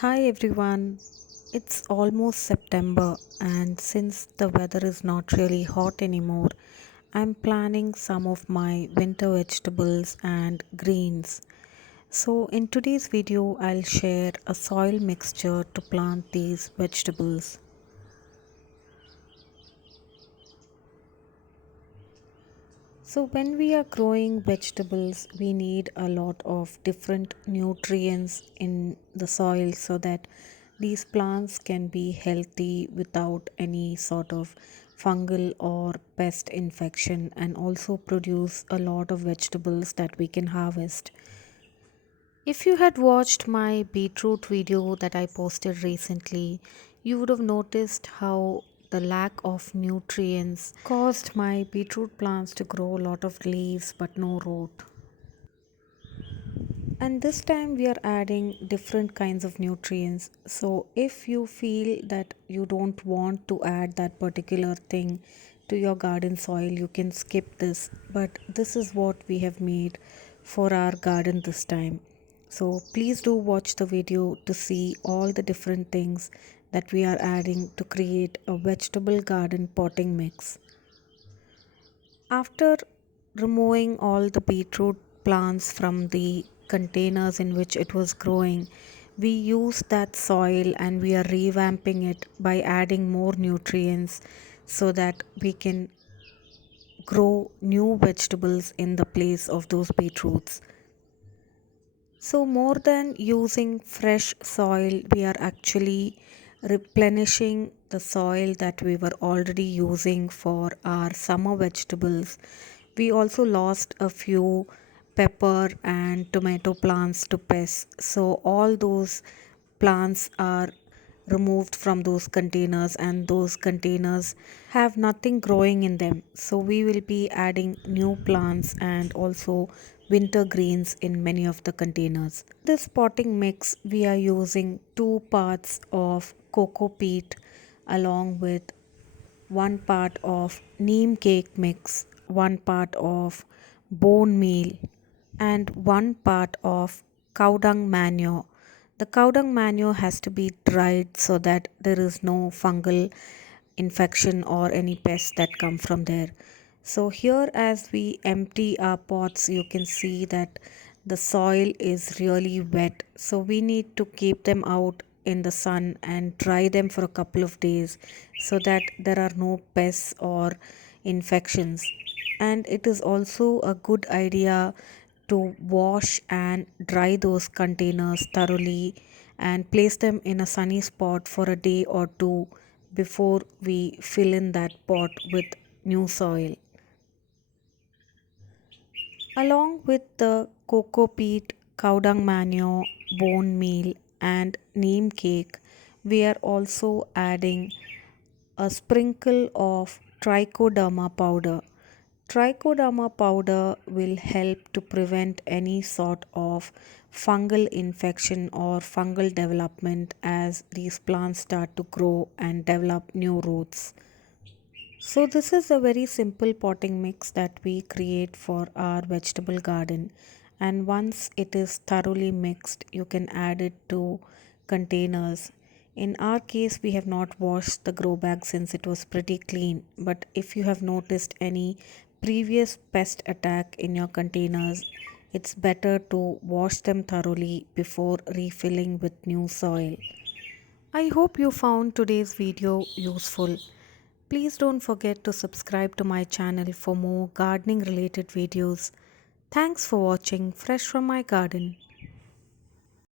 Hi everyone, it's almost September, and since the weather is not really hot anymore, I'm planning some of my winter vegetables and greens. So, in today's video, I'll share a soil mixture to plant these vegetables. So, when we are growing vegetables, we need a lot of different nutrients in the soil so that these plants can be healthy without any sort of fungal or pest infection and also produce a lot of vegetables that we can harvest. If you had watched my beetroot video that I posted recently, you would have noticed how the lack of nutrients caused my beetroot plants to grow a lot of leaves but no root. And this time we are adding different kinds of nutrients. So if you feel that you don't want to add that particular thing to your garden soil, you can skip this. But this is what we have made for our garden this time. So please do watch the video to see all the different things that we are adding to create a vegetable garden potting mix. After removing all the beetroot plants from the containers in which it was growing, we use that soil and we are revamping it by adding more nutrients so that we can grow new vegetables in the place of those beetroots. So, more than using fresh soil, we are actually replenishing the soil that we were already using for our summer vegetables. We also lost a few pepper and tomato plants to pests. So, all those plants are removed from those containers, and those containers have nothing growing in them. So we will be adding new plants and also winter greens in many of the containers. This potting mix, we are using 2 parts of cocoa peat along with 1 part of neem cake mix, 1 part of bone meal, and 1 part of cow dung manure. The cow dung manure has to be dried so that there is no fungal infection or any pests that come from there. So, here as we empty our pots, you can see that the soil is really wet. So, we need to keep them out in the sun and dry them for a couple of days so that there are no pests or infections. And it is also a good idea to wash and dry those containers thoroughly and place them in a sunny spot for a day or two before we fill in that pot with new soil. Along with the cocoa peat, cow dung manure, bone meal, and neem cake, we are also adding a sprinkle of trichoderma powder. Trichoderma powder will help to prevent any sort of fungal infection or fungal development as these plants start to grow and develop new roots. So, this is a very simple potting mix that we create for our vegetable garden. And once it is thoroughly mixed, you can add it to containers. In our case, we have not washed the grow bag since it was pretty clean. But if you have noticed any previous pest attack in your containers, it's better to wash them thoroughly before refilling with new soil. I hope you found today's video useful. Please don't forget to subscribe to my channel for more gardening related videos. Thanks for watching Fresh from my garden.